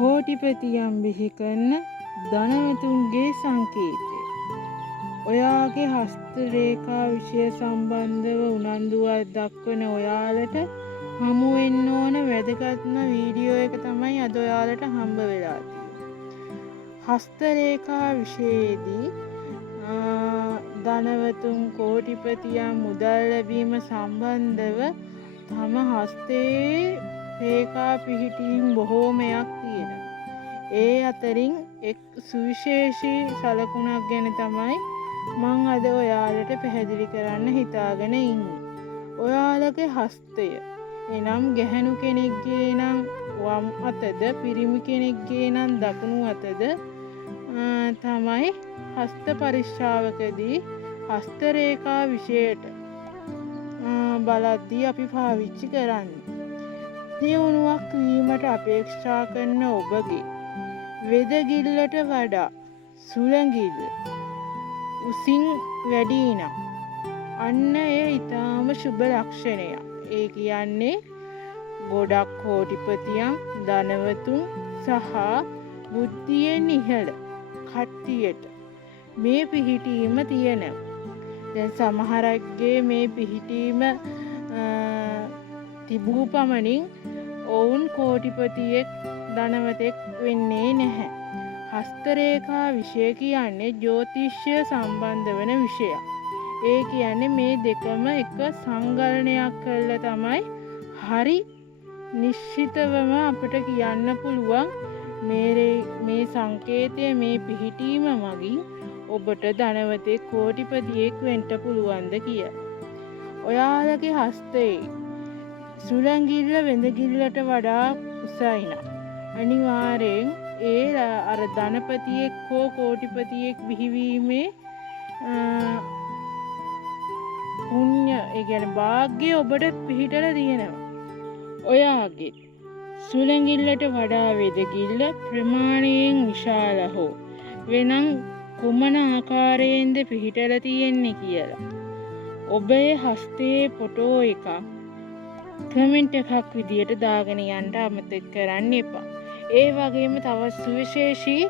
කෝටිපතියන් බිහි කරන ධනවතුන්ගේ සංකේතය. ඔයාගේ හස්ත රේඛා විෂය සම්බන්ධව උනන්දුවක් දක්වන ඔයාලට හමු වෙන්න ඕන වැදගත්ම වීඩියෝ එක තමයි අද ඔයාලට හම්බ වෙලා තියෙන්නේ. හස්ත රේඛා විෂයේදී ධනවතුන් කෝටිපතියන් මුදල් ලැබීම සම්බන්ධව තම හස්තයේ රේඛා පිහිටීම් බොහෝමයක් තියෙනවා. ඒ අතරින් එක් සුවිශේෂී සලකුණක් ගැන තමයි මං අද ඔයාලට පැහැදිලි කරන්න හිතාගෙන ඉන්නේ. ඔයාලගේ හස්තය එනම් ගැහැණු කෙනෙක්ගේ නම් වම් අතද පිරිමි කෙනෙක්ගේ නම් දකුණු අතද තමයි හස්ත පරීක්ෂාවකදී හස්ත රේඛා විෂයට බලද්දී අපි පාවිච්චි කරන්නේ. දියුණුවක් වීමට අපේක්ෂා කරන ඔබගේ වෙදගිල්ලට වඩා සුළඟිල්ල උසින් වැඩි නම් අන්න එය ඊටාම සුබ ලක්ෂණයක්. ඒ කියන්නේ ගොඩක් කෝටිපතියන් ධනවතුන් සහ බුද්ධියෙන් ඉහළ කට්ටියට මේ පිහිටීම තියෙනවා. දැන් සමහරක්ගේ මේ පිහිටීම තිබූ පමණින් ඔවුන් කෝටිපතියෙක් ධනවතෙක් වෙන්නේ නැහැ. හස්ත රේඛා විෂය කියන්නේ ජ්‍යොතිෂය සම්බන්ධ වෙන විෂයක්. ඒ කියන්නේ මේ දෙකම එක සංගලනයක් කරලා තමයි හරි නිශ්චිතවම අපිට කියන්න පුළුවන් මේ සංකේතය මේ පිහිටීම මගින් ඔබට ධනවතෙක් කෝටිපතියෙක් වෙන්න පුළුවන්ද කියලා. ඔයාලගේ හස්තයේ සුළඟිල්ල වෙදගිල්ලට වඩා උසයි නම් අනිවාර්යෙන් ඒ අර ධනපතියෙක් හෝ කෝටිපතියෙක් බිහිවීමේ පුණ්‍ය ඒ කියන්නේ වාග්ය ඔබට පිහිටලා තියෙනවා. ඔයාගේ සුළඟිල්ලට වඩා වෙදගිල්ල ප්‍රමාණයෙන් විශාල හෝ වෙනං කුමන ආකාරයෙන්ද පිහිටලා තියෙන්නේ කියලා ඔබේ හස්තයේ ෆොටෝ එකක් කමෙන්ට් එකක් විදියට දාගෙන යන්න අමතක කරන්න එපා. ඒ වගේම තවත් සුවිශේෂී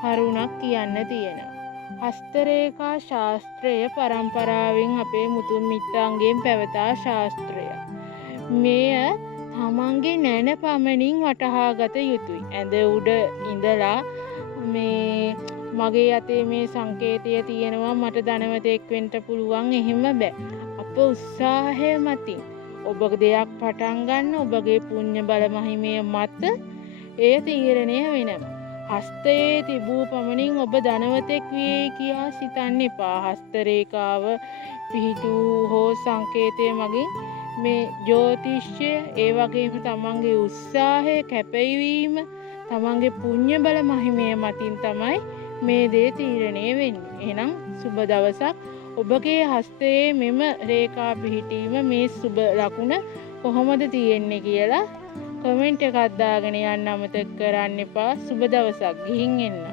කරුණක් කියන්න තියෙනවා. හස්ත රේඛා ශාස්ත්‍රය පරම්පරාවෙන් අපේ මුතුන් මිත්තන්ගෙන් පැවතා ශාස්ත්‍රයක්. මෙය තමන්ගේ නැන පමණින් වටහා ගත යුතුයි. ඇඳ උඩ ඉඳලා මේ මගේ අතේ මේ සංකේතය තියෙනවා මට ධනවතෙක් වෙන්න පුළුවන් එහෙම බෑ. අප උත්සාහය මතින් ඔබ දෙයක් පටන් ගන්න ඔබගේ පුණ්‍ය බල මහිමය මත එය තීරණය වෙනවා. හස්තයේ තිබූ පමණින් ඔබ ධනවතෙක් වේ කියා සිතන්න එපා. හස්ත රේඛාව පිහිටූ හෝ සංකේතය මගින් මේ ජ්‍යොතිෂය ඒ වගේම තමන්ගේ උත්සාහය කැපවීම තමන්ගේ පුණ්‍ය බල මහිමය මතින් තමයි මේ දේ තීරණය වෙන්නේ. එහෙනම් සුබ දවසක්. ඔබගේ හස්තයේ මෙම රේඛා පිහිටීම මේ සුබ ලකුණ කොහොමද තියෙන්නේ කියලා කමෙන්ට් එකක් දාගෙන යන්න අමතක කරන්න එපා. සුබ දවසක්. ගිහින් එන්න.